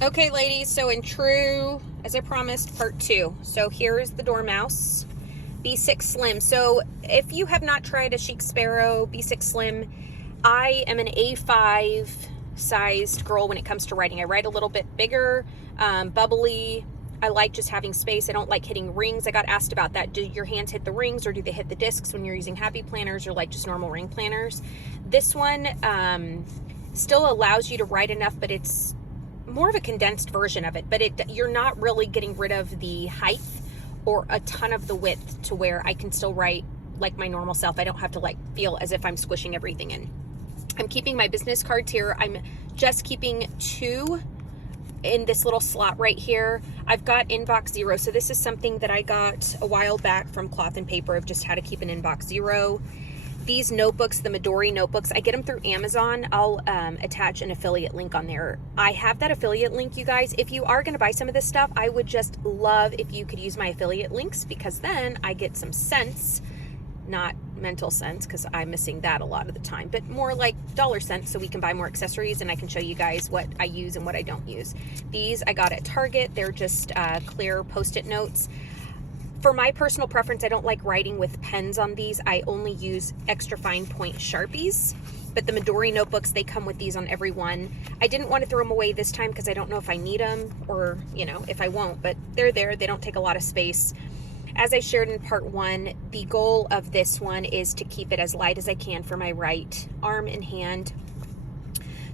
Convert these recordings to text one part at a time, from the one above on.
Okay, ladies, so in true, as I promised, part 2. So here's the Dormouse B6 Slim. So if you have not tried a CHIC Sparrow B6 Slim, I am an A5 sized girl when it comes to writing. I write a little bit bigger, bubbly. I like just having space. I don't like hitting rings. I got asked about that. Do your hands hit the rings, or do they hit the discs when you're using happy planners or like just normal ring planners? This one still allows you to write enough, but it's more of a condensed version of it, but you're not really getting rid of the height or a ton of the width to where I can still write like my normal self. I don't have to like feel as if I'm squishing everything in. I'm keeping my business cards here. I'm just keeping 2 in this little slot right here. I've got inbox 0. So this is something that I got a while back from Cloth and Paper of just how to keep an inbox 0. These notebooks, the Midori notebooks, I get them through Amazon. I'll attach an affiliate link on there. I have that affiliate link, you guys. If you are going to buy some of this stuff, I would just love if you could use my affiliate links, because then I get some cents, not mental sense, because I'm missing that a lot of the time, but more like dollar cents, so we can buy more accessories and I can show you guys what I use and what I don't use. These I got at Target. They're just clear Post-it notes. For my personal preference, I don't like writing with pens on these. I only use extra fine point Sharpies, but the Midori notebooks, they come with these on every one. I didn't want to throw them away this time because I don't know if I need them or, you know, if I won't, but they're there. They don't take a lot of space. As I shared in part 1, the goal of this one is to keep it as light as I can for my right arm and hand,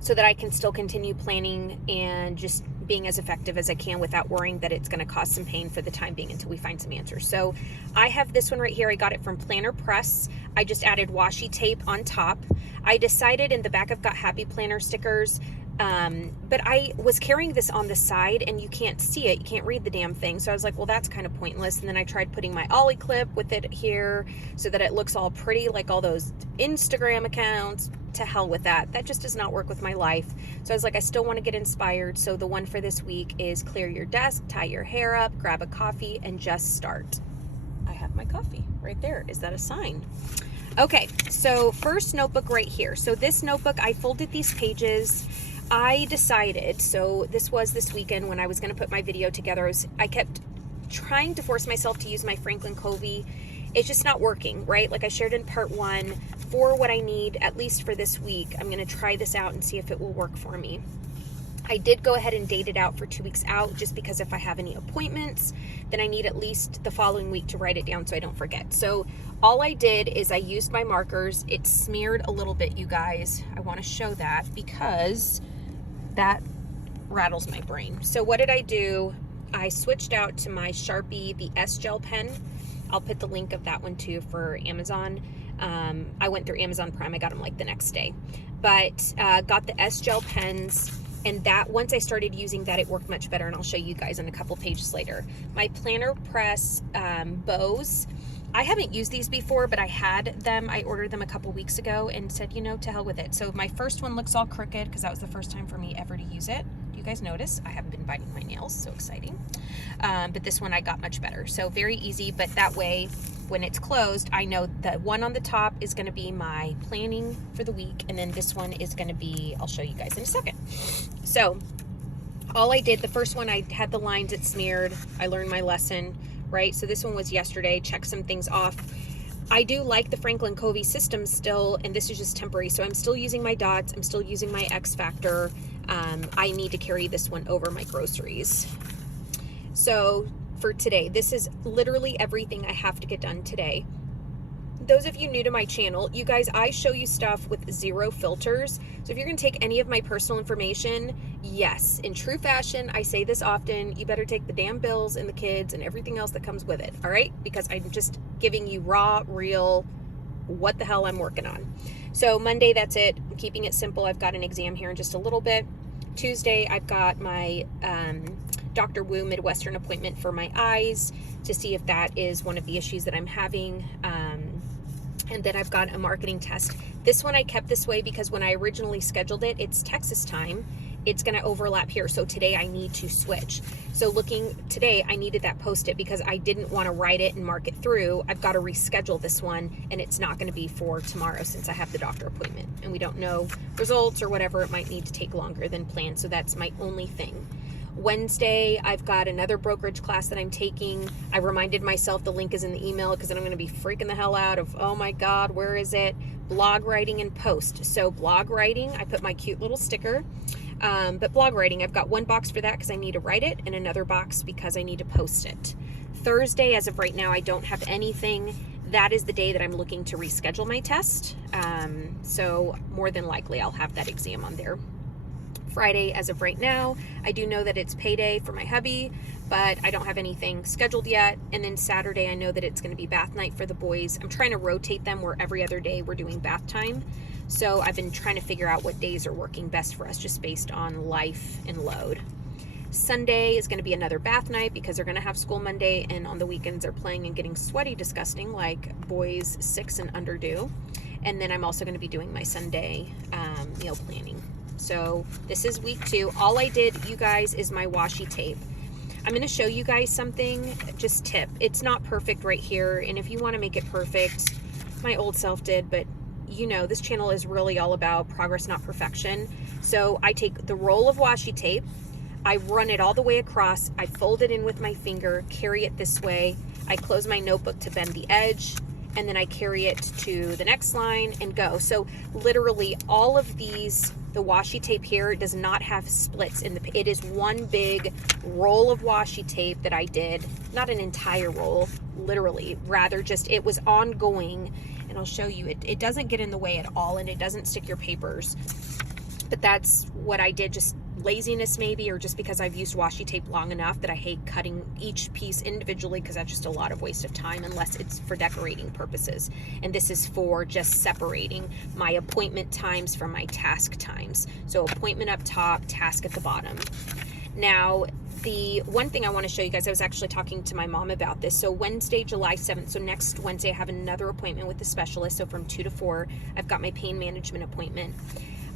so that I can still continue planning and just being as effective as I can without worrying that it's going to cause some pain for the time being until we find some answers. So I have this one right here. I got it from Planner Press. I just added washi tape on top. I decided in the back I've got Happy Planner stickers, but I was carrying this on the side and you can't see it. You can't read the damn thing. So I was like, well, that's kind of pointless. And then I tried putting my Ollie clip with it here so that it looks all pretty like all those Instagram accounts. To hell with that. That just does not work with my life. So I was like, I still want to get inspired. So the one for this week is clear your desk, tie your hair up, grab a coffee, and just start. I have my coffee right there. Is that a sign? Okay, so first notebook right here. So this notebook, I folded these pages. I decided, so this was this weekend when I was going to put my video together, I kept trying to force myself to use my Franklin Covey. It's just not working, right? Like I shared in part 1, for what I need, at least for this week, I'm going to try this out and see if it will work for me. I did go ahead and date it out for 2 weeks out, just because if I have any appointments, then I need at least the following week to write it down so I don't forget. So all I did is I used my markers. It smeared a little bit, you guys. I want to show that because that rattles my brain. So what did I do? I switched out to my Sharpie, the S Gel pen. I'll put the link of that one too for Amazon. I went through Amazon Prime. I got them like the next day, but got the S Gel pens, and that once I started using that, it worked much better, and I'll show you guys in a couple pages later. My Planner Press bows, I haven't used these before, but I had them. I ordered them a couple weeks ago and said, you know, to hell with it. So my first one looks all crooked because that was the first time for me ever to use it. You guys notice I haven't been biting my nails, so exciting. But this one I got much better. So very easy, but that way when it's closed, I know the one on the top is going to be my planning for the week, and then this one is going to be, I'll show you guys in a second. So all I did, the first one, I had the lines, it smeared. I learned my lesson, right? So this one was yesterday, check some things off. I do like the Franklin Covey system still, and this is just temporary. So I'm still using my dots. I'm still using my X Factor. I need to carry this one over my groceries. So for today, this is literally everything I have to get done today. Those of you new to my channel, you guys, I show you stuff with 0 filters. So if you're going to take any of my personal information, yes, in true fashion, I say this often, you better take the damn bills and the kids and everything else that comes with it, all right? Because I'm just giving you raw, real, what the hell I'm working on. So Monday, that's it. I'm keeping it simple. I've got an exam here in just a little bit. Tuesday, I've got my Dr. Wu Midwestern appointment for my eyes to see if that is one of the issues that I'm having. And then I've got a marketing test. This one I kept this way because when I originally scheduled it, it's Texas time. It's going to overlap here. So today I need to switch. So looking today, I needed that Post-it because I didn't want to write it and mark it through. I've got to reschedule this one, and it's not going to be for tomorrow since I have the doctor appointment and we don't know results or whatever. It might need to take longer than planned. So that's my only thing. Wednesday, I've got another brokerage class that I'm taking. I reminded myself the link is in the email because then I'm going to be freaking the hell out of, oh my God, where is it? Blog writing and post. So blog writing, I put my cute little sticker. But blog writing, I've got one box for that because I need to write it, and another box because I need to post it. Thursday, as of right now, I don't have anything. That is the day that I'm looking to reschedule my test. So more than likely I'll have that exam on there. Friday, as of right now, I do know that it's payday for my hubby, but I don't have anything scheduled yet. And then Saturday, I know that it's going to be bath night for the boys. I'm trying to rotate them where every other day we're doing bath time. So I've been trying to figure out what days are working best for us just based on life and load. Sunday is going to be another bath night because they're going to have school Monday, and on the weekends they're playing and getting sweaty disgusting like boys 6 and under do. And then I'm also going to be doing my Sunday meal planning. So this is week 2. All I did, you guys, is my washi tape. I'm going to show you guys something, just tip. It's not perfect right here, and if you want to make it perfect, my old self did, but you know, this channel is really all about progress, not perfection. So I take the roll of washi tape, I run it all the way across, I fold it in with my finger, carry it this way, I close my notebook to bend the edge, and then I carry it to the next line and go. So literally all of these, the washi tape here does not have splits in the, it is one big roll of washi tape that I did, not an entire roll, literally, rather just, it was ongoing. And I'll show you, it doesn't get in the way at all, and it doesn't stick your papers. But that's what I did, just laziness maybe, or just because I've used washi tape long enough that I hate cutting each piece individually because that's just a lot of waste of time unless it's for decorating purposes. And this is for just separating my appointment times from my task times. So appointment up top, task at the bottom. Now, the one thing I want to show you guys, I was actually talking to my mom about this. So Wednesday, July 7th, so next Wednesday, I have another appointment with the specialist. So from 2 to 4, I've got my pain management appointment.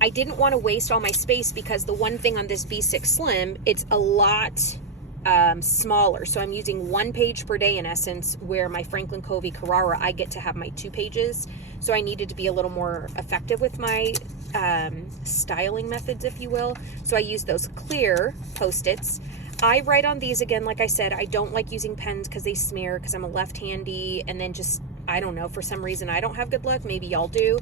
I didn't want to waste all my space because the one thing on this B6 Slim, it's a lot smaller. So I'm using 1 page per day in essence, where my Franklin Covey Carrara, I get to have my 2 pages. So I needed to be a little more effective with my styling methods, if you will. So I use those clear Post-its. I write on these again, like I said, I don't like using pens because they smear, because I'm a left-handy, and then just, I don't know, for some reason I don't have good luck, maybe y'all do,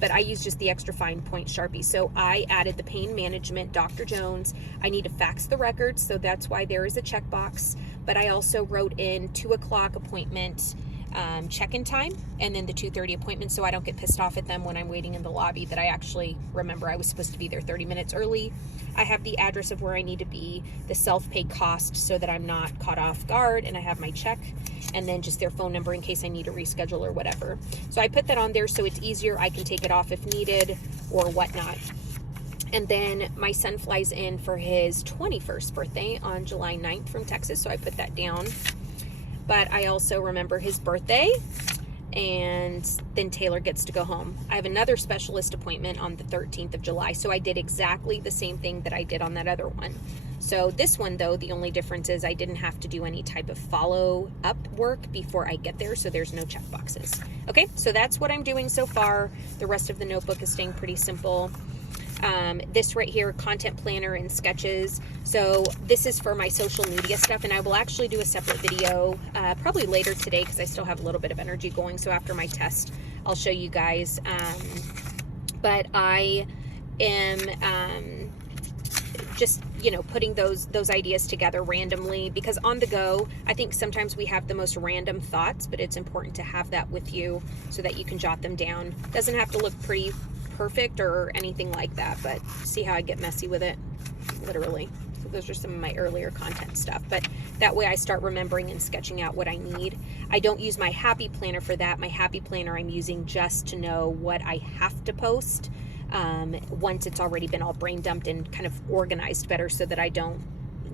but I use just the extra fine point Sharpie. So I added the pain management, Dr. Jones. I need to fax the records, so that's why there is a checkbox, but I also wrote in 2 o'clock appointment check-in time, and then the 2:30 appointment, so I don't get pissed off at them when I'm waiting in the lobby that I actually remember I was supposed to be there 30 minutes early. I have the address of where I need to be, the self-pay cost so that I'm not caught off guard, and I have my check, and then just their phone number in case I need to reschedule or whatever. So I put that on there so it's easier. I can take it off if needed or whatnot. And then my son flies in for his 21st birthday on July 9th from Texas, so I put that down. But I also remember his birthday, and then Taylor gets to go home. I have another specialist appointment on the 13th of July, so I did exactly the same thing that I did on that other one. So this one, though, the only difference is I didn't have to do any type of follow-up work before I get there, so there's no check boxes. Okay, so that's what I'm doing so far. The rest of the notebook is staying pretty simple. This right here, content planner and sketches. So this is for my social media stuff, and I will actually do a separate video probably later today because I still have a little bit of energy going. So after my test, I'll show you guys. But I am just, you know, putting those ideas together randomly, because on the go, I think sometimes we have the most random thoughts, but it's important to have that with you so that you can jot them down. Doesn't have to look pretty perfect or anything like that, but see how I get messy with it, literally. So those are some of my earlier content stuff, but that way I start remembering and sketching out what I need. I don't use my happy planner for that. My happy planner I'm using just to know what I have to post once it's already been all brain dumped and kind of organized better, so that I don't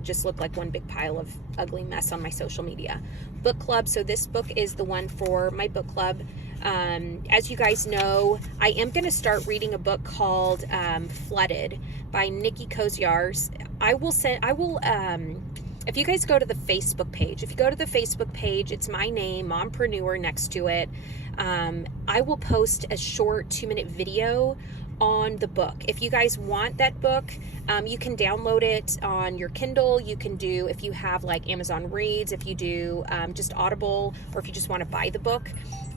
just look like one big pile of ugly mess on my social media. Book club. So this book is the one for my book club. As you guys know, I am going to start reading a book called Flooded by Nikki Koziarz. If you guys go to the Facebook page, it's my name, Mompreneur, next to it. I will post a short 2-minute video on the book. If you guys want that book, you can download it on your Kindle. You can do, if you have like Amazon Reads, if you do just Audible, or if you just want to buy the book.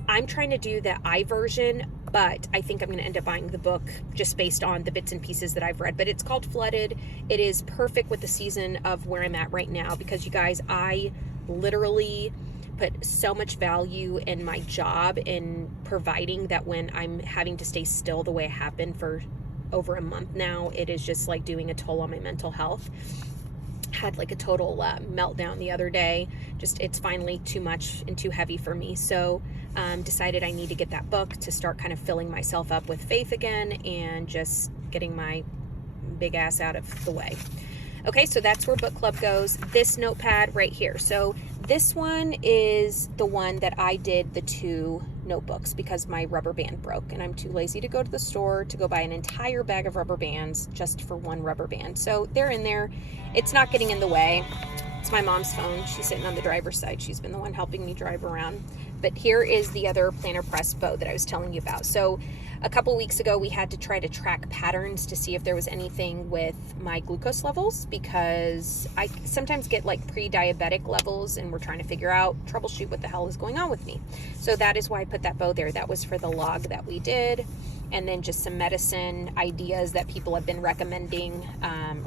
I'm trying to do the iVersion, but I think I'm going to end up buying the book just based on the bits and pieces that I've read. But it's called Flooded. It is perfect with the season of where I'm at right now, because you guys, I literally put so much value in my job in providing that when I'm having to stay still the way I have been for over a month now, it is just like doing a toll on my mental health. Had like a total meltdown the other day. Just, it's finally too much and too heavy for me. So decided I need to get that book to start kind of filling myself up with faith again and just getting my big ass out of the way. Okay, so that's where book club goes. This notepad right here. So this one is the one that I did the 2 notebooks because my rubber band broke and I'm too lazy to go to the store to go buy an entire bag of rubber bands just for one rubber band. So they're in there. It's not getting in the way. It's my mom's phone. She's sitting on the driver's side. She's been the one helping me drive around. But here is the other planner press bow that I was telling you about. So a couple weeks ago, we had to try to track patterns to see if there was anything with my glucose levels, because I sometimes get like pre-diabetic levels and we're trying to figure out, troubleshoot what the hell is going on with me. So that is why I put that bow there. That was for the log that we did. And then just some medicine ideas that people have been recommending,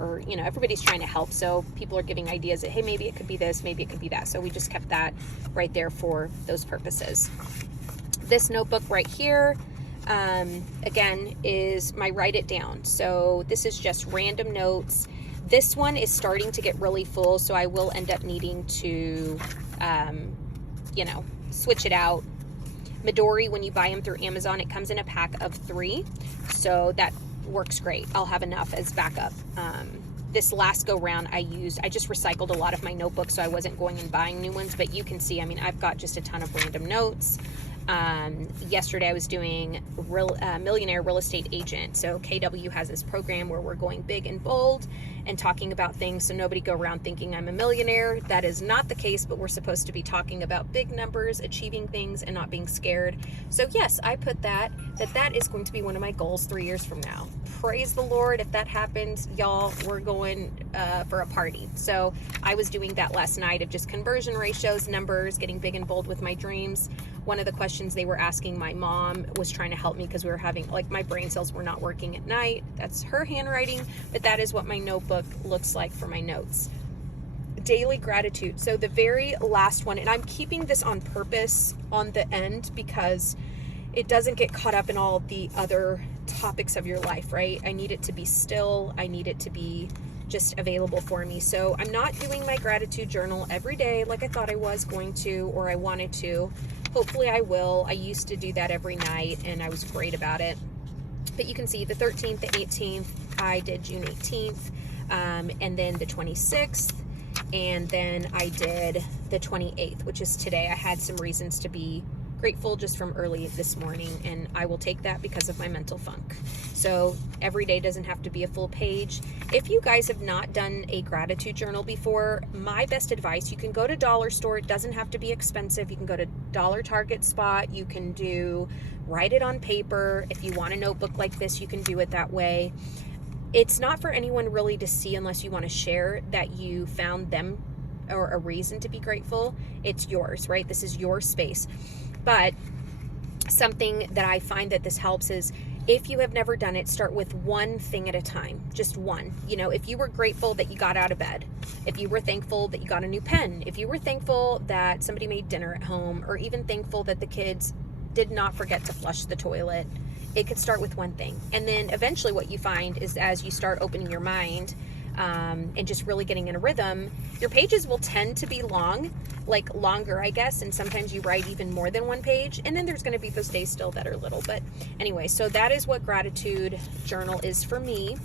or, you know, everybody's trying to help. So people are giving ideas that, hey, maybe it could be this, maybe it could be that. So we just kept that right there for those purposes. This notebook right here, again, is my write it down. So this is just random notes. This one is starting to get really full, so I will end up needing to, you know, switch it out. Midori, when you buy them through Amazon, it comes in a pack of 3, so that works great. I'll have enough as backup. This last go round I just recycled a lot of my notebooks, so I wasn't going and buying new ones, but you can see, I mean, I've got just a ton of random notes. Yesterday I was doing Millionaire Real Estate Agent. So KW has this program where we're going big and bold and talking about things so nobody go around thinking I'm a millionaire. That is not the case, but we're supposed to be talking about big numbers, achieving things, and not being scared. So yes, I put that is going to be one of my goals 3 years from now. Praise the Lord. If that happens, y'all, we're going for a party. So I was doing that last night of just conversion ratios, numbers, getting big and bold with my dreams. One of the questions they were asking, my mom was trying to help me because we were having, like, my brain cells were not working at night. That's her handwriting, but that is what my notebook looks like for my notes. Daily gratitude. So the very last one, and I'm keeping this on purpose on the end because it doesn't get caught up in all the other topics of your life, right? I need it to be still. I need it to be just available for me. So I'm not doing my gratitude journal every day like I thought I was going to, or I wanted to. Hopefully I will. I used to do that every night and I was great about it. But you can see the 13th, the 18th, I did June 18th, and then the 26th, and then I did the 28th, which is today. I had some reasons to be grateful just from early this morning, and I will take that because of my mental funk. So every day doesn't have to be a full page. If you guys have not done a gratitude journal before, my best advice, you can go to dollar store. It doesn't have to be expensive. You can go to Dollar Target Spot. You can write it on paper. If you want a notebook like this, you can do it that way. It's not for anyone really to see unless you want to share that you found them or a reason to be grateful. It's yours, right? This is your space. But something that I find that this helps is, if you have never done it, start with one thing at a time, just one. You know, if you were grateful that you got out of bed, if you were thankful that you got a new pen, if you were thankful that somebody made dinner at home, or even thankful that the kids did not forget to flush the toilet, it could start with one thing. And then eventually what you find is, as you start opening your mind and just really getting in a rhythm, your pages will tend to be longer, I guess, and sometimes you write even more than one page, and then there's going to be those days still that are little. But anyway, so that is what gratitude journal is for me.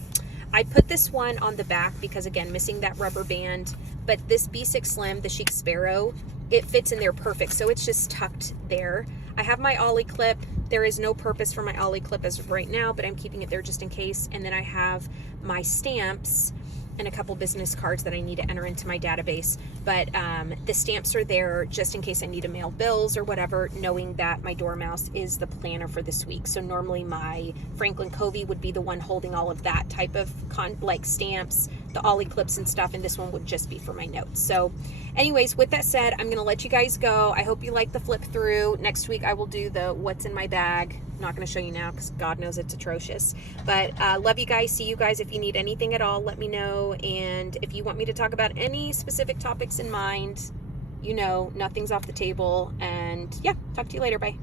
I put this one on the back because, again, missing that rubber band, but this B6 Slim, the CHIC Sparrow, it fits in there perfect, so it's just tucked there. I have my ollie clip. There is no purpose for my ollie clip as of right now, but I'm keeping it there just in case. And then I have my stamps. and a couple business cards that I need to enter into my database. But the stamps are there just in case I need to mail bills or whatever, knowing that my Dormouse is the planner for this week. So normally my Franklin Covey would be the one holding all of that type of like stamps, the Ollie clips and stuff, and this one would just be for my notes. So anyways, with that said, I'm gonna let you guys go. I hope you like the flip through. Next week I will do the what's in my bag. I'm not gonna show you now because God knows it's atrocious. But love you guys, see you guys. If you need anything at all, let me know. And if you want me to talk about any specific topics in mind, you know, nothing's off the table. And yeah, talk to you later, bye.